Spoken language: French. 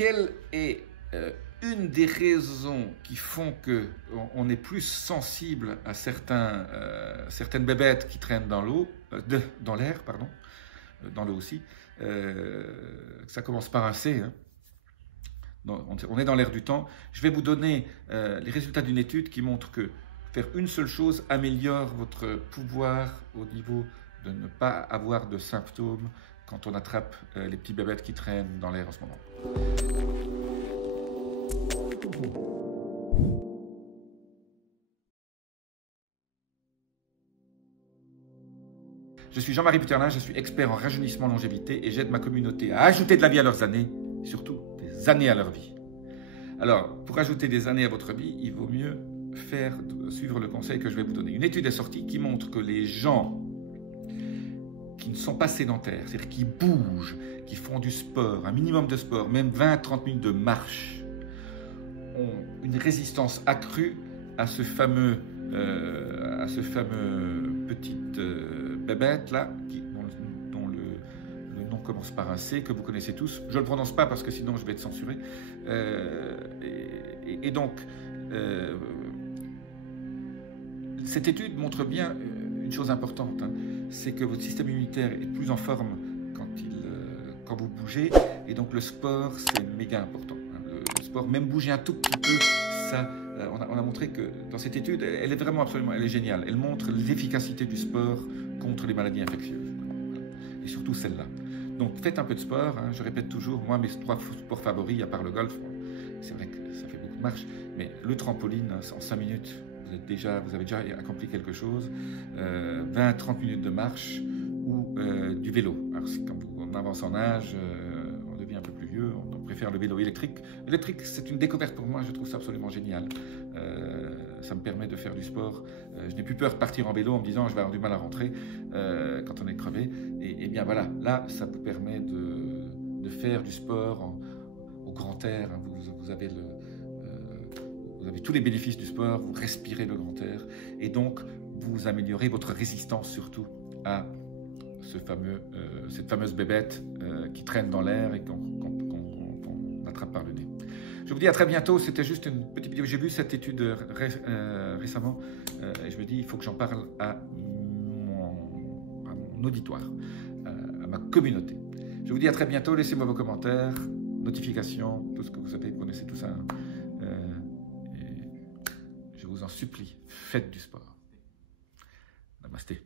quelle est une des raisons qui font qu'on est plus sensible à certaines bébêtes qui traînent dans l'eau, dans l'air, pardon, dans l'eau aussi. Ça commence par un C. Hein. On est dans l'air du temps. Je vais vous donner les résultats d'une étude qui montre que faire une seule chose améliore votre pouvoir au niveau de ne pas avoir de symptômes quand on attrape les petits bébêtes qui traînent dans l'air en ce moment. Je suis Jean-Marie Buterlin, je suis expert en rajeunissement longévité et j'aide ma communauté à ajouter de la vie à leurs années, et surtout des années à leur vie. Alors, pour ajouter des années à votre vie, il vaut mieux suivre le conseil que je vais vous donner. Une étude est sortie qui montre que les gens qui ne sont pas sédentaires, c'est-à-dire qui bougent, qui font du sport, un minimum de sport, même 20-30 minutes de marche, ont une résistance accrue à ce fameux petite bébête là, dont le nom commence par un C, que vous connaissez tous. Je ne le prononce pas parce que sinon je vais être censuré. Et donc, cette étude montre bien une chose importante, hein, c'est que votre système immunitaire est plus en forme quand vous bougez, et donc le sport c'est méga important. Hein. Le sport, même bouger un tout petit peu, ça, on a montré que dans cette étude, elle est vraiment absolument, elle est géniale. Elle montre l'efficacité du sport contre les maladies infectieuses, et surtout celle-là. Donc faites un peu de sport, hein. Je répète toujours, moi mes 3 sports favoris, à part le golf, c'est vrai que ça fait beaucoup de marche, mais le trampoline, en 5 minutes, vous avez déjà accompli quelque chose, 20-30 minutes de marche ou du vélo. Alors quand on avance en âge, on devient un peu plus vieux, on préfère le vélo électrique. L'électrique, c'est une découverte pour moi, je trouve ça absolument génial. Ça me permet de faire du sport. Je n'ai plus peur de partir en vélo en me disant je vais avoir du mal à rentrer quand on est crevé. Et bien voilà, là, ça vous permet de faire du sport au grand air. Hein. Vous avez tous les bénéfices du sport, vous respirez le grand air et donc vous améliorez votre résistance surtout à cette fameuse bébête qui traîne dans l'air et qu'on attrape par le nez. Je vous dis à très bientôt, c'était juste une petite vidéo. J'ai vu cette étude récemment et je me dis il faut que j'en parle à mon auditoire, à ma communauté. Je vous dis à très bientôt, laissez-moi vos commentaires, notifications, tout ce que vous savez, vous connaissez tout ça. Hein. Je vous en supplie, faites du sport. Namasté.